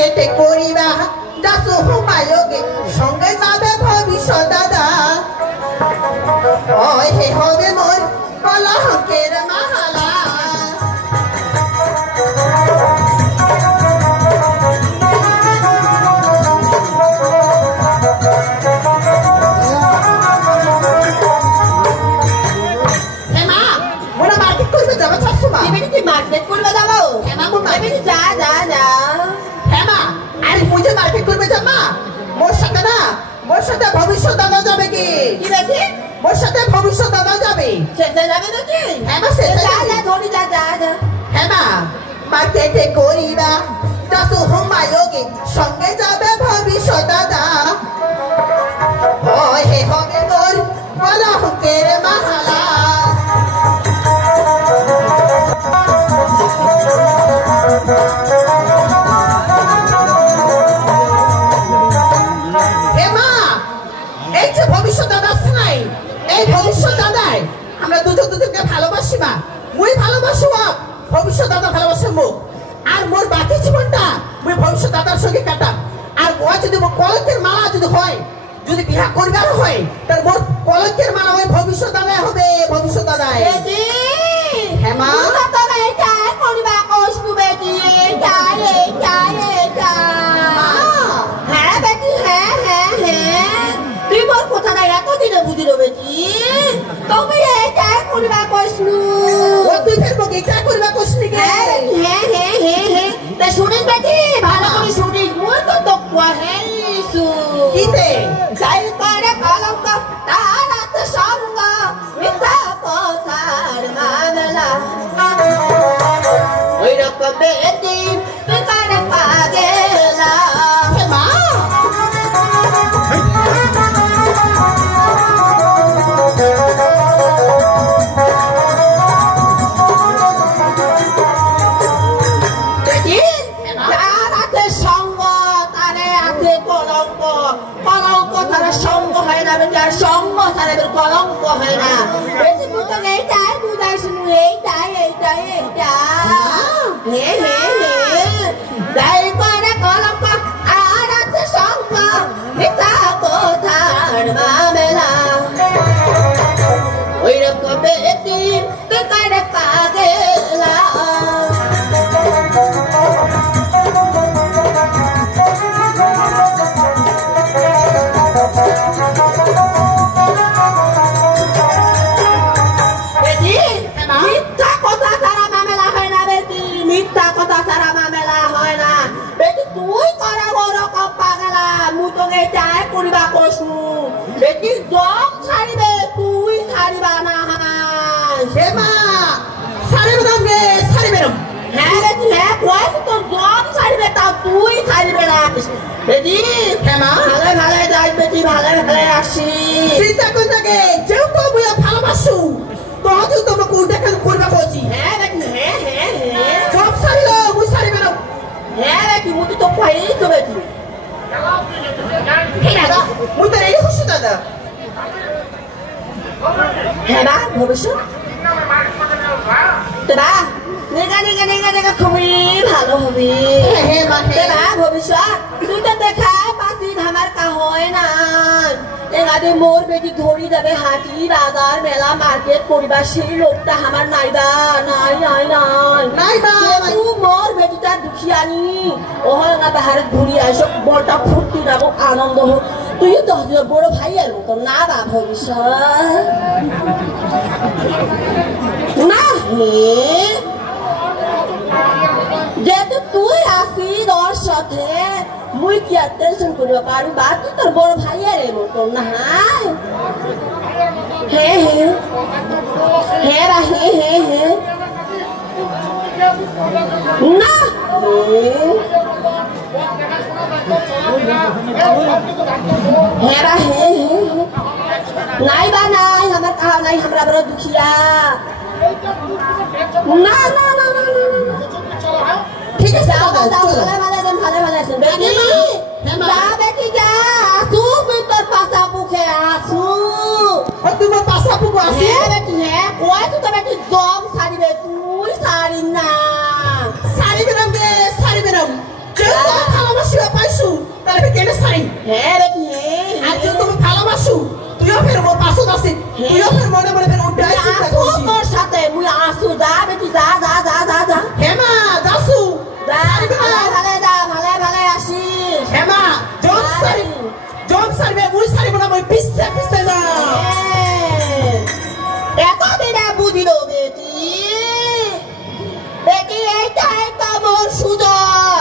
কেটে করিবা যাসু হুমায়ুকে সঙ্গে যাবে ভবিষ্যৎ দাদা ওই হে হবে মোর কলঙ্কের মাহালা মার্কেট করবে যাবো হেমা মোর মার্কেট যা যা যা হেমা আরে মুই যে মার্কেট করবে যাবা মোর সাথে ভবিষ্যৎ দাদা যাবে কি কি বেশি মোর সাথে ভবিষ্যৎ দাদা যাবে শেষে যাবে নাকি হেমা শেষে যা যা ধরি যা যা যা হেমা মার্কেটে করিবা যাসু হুমায়ুকে সঙ্গে যাবে ভবিষ্যৎ দাদা ওই হে হবে মোর কলঙ্কের মাহালা ভবিষ্যৎ দাদা আছে নাই এই ভবিষ্যৎ দাদাই আমরা দুজনকে ভালোবাসি মা মুই ভালোবাসি ভবিষ্যৎ দাদা ভালোবাসে মুখ আর মোর বাকি জীবনটা মুই ভবিষ্যৎ দাদার সঙ্গে কাটাম আর ও যদি কলঙ্কের মালা যদি হয় যদি বিয়া করবার হয় তার মোর কলঙ্কের মালা হয় ভবিষ্যৎ দাদাই হবে ভবিষ্যৎ দাদাই হেমা করিবা কষ্টু বেটি হ্যাঁ বেটি হ্যাঁ হ্যাঁ হ্যাঁ তুই মোর কথাটা এতদিনে বুঝিল বেটি তুমি এইটা করিবা কষ্টু ও তুই ফের বকে এটা করিবা কষ্টু কে হ্যাঁ হ্যাঁ হ্যাঁ হ্যাঁ তা শুনিস বেটি ভালো করে শুনিস মোর তো কহেইছু কিতে যাই করে কলঙ্ক তার আছে সঙ্গ মিথ্যা কথার মামলা ওই রকম বেটি তুই করে পাগেলা হেমা সঙ্গ হয় না বেটার সঙ্গ ছাড়া কলঙ্ক হয় না বেশি পুতক এইটাই বুঝাইছি এইটাই এইটাই এইটা হে হে হে যাই করে কলঙ্ক আর আছে সঙ্গ মিথ্যা কথার মামলা ওই রকম বেটি তুই করে পাগেলা করিবা কষ্টু বেটি জম ছাড়িবে তুই ছাড়িবা না হেমা সারিবে দঙ্গে সারিবে হ্যাঁ বেটি হ্যাঁ কয়েস তোর জম ছাড়িবে তাও তুই ছাড়িবে না বেটি হেমা ভালো ভালো যাই বেটি ভালো ভালো আসি চিন্তা করি থাকে যেও তো মুই ভালোবাসু তো তোমাকে দেখা করবা কইছি হ্যাঁ বেটি হ্যাঁ হ্যাঁ হ্যাঁ সব সারিলো মুই সারিবে না হ্যাঁ বেটি মুই তো কইছো বেটি মুই তো এই খুশি দাদা হ্যাঁ বা ভবিষ্যৎ তোরা নেগা নেগা নেগা নেগা খুবই ভালো হবে হ্যাঁ মা তোরা ভবিষ্যৎ তুই তো দেখা পাতি ধামার কা হয় না এগাদে মোর বেটি ধরি যাবে হাটি বাজার মেলা মার্কেট পরিবার সেই লোকটা আমার নাইবা নাই নাই নাই নাইবা তুই মোর বেটিটা দুখিয়ানি ও হয় না বাহারে ঘুরি আসো বড়টা ফুর্তি যাবো আনন্দ হোক তুই তো বড় ভাই এর মতো না বা ভবিষ্যৎ না হে যেহেতু তুই আসিস ওর সাথে মুই কি আর টেনশন করিব পারু বা তুই তোর বড় ভাইয়ের মতো না হে হে হে রা হে হে হে না হে রা হে হে নাই বা নাই আমার কাহা নাই हमरा बड़ा दुखिया না না না না ঠিক আছে ভালো ভালো আছেন বেটি যা বেটি যা আসু তুই তোর পাশা মুখে আসু তুমি পাশা পুকু আসি বেটি হ্যাঁ কই তো বেটি জম সারিবে তুই সারি না সারি বেরম গে সারি বেরম করছিস তুইও ফের মনে মনে ফের উঠাই চিন্তা আসু করছিস তোর সাথে মুই আসু যা বেটি যা যা যা যা যা হেমা দাসু যা ভালে যা ভালে ভালে আসিস হেমা জব সারবে মুই সারিব না মুই পিছে পিছে যা এতদিনে বুঝিল বেটি বেটি এইটাই তো মোর সুযোগ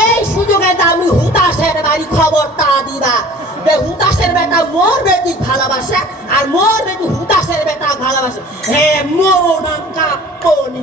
এই সুযোগে আমি হুতাশের বাড়ি খবরটা দিবা যে হুতাশের বেটা মোর বেটি ভালোবাসে আর মোর বেটি হুতাশের বেটা ভালোবাসে হে মোর নাম কাপনি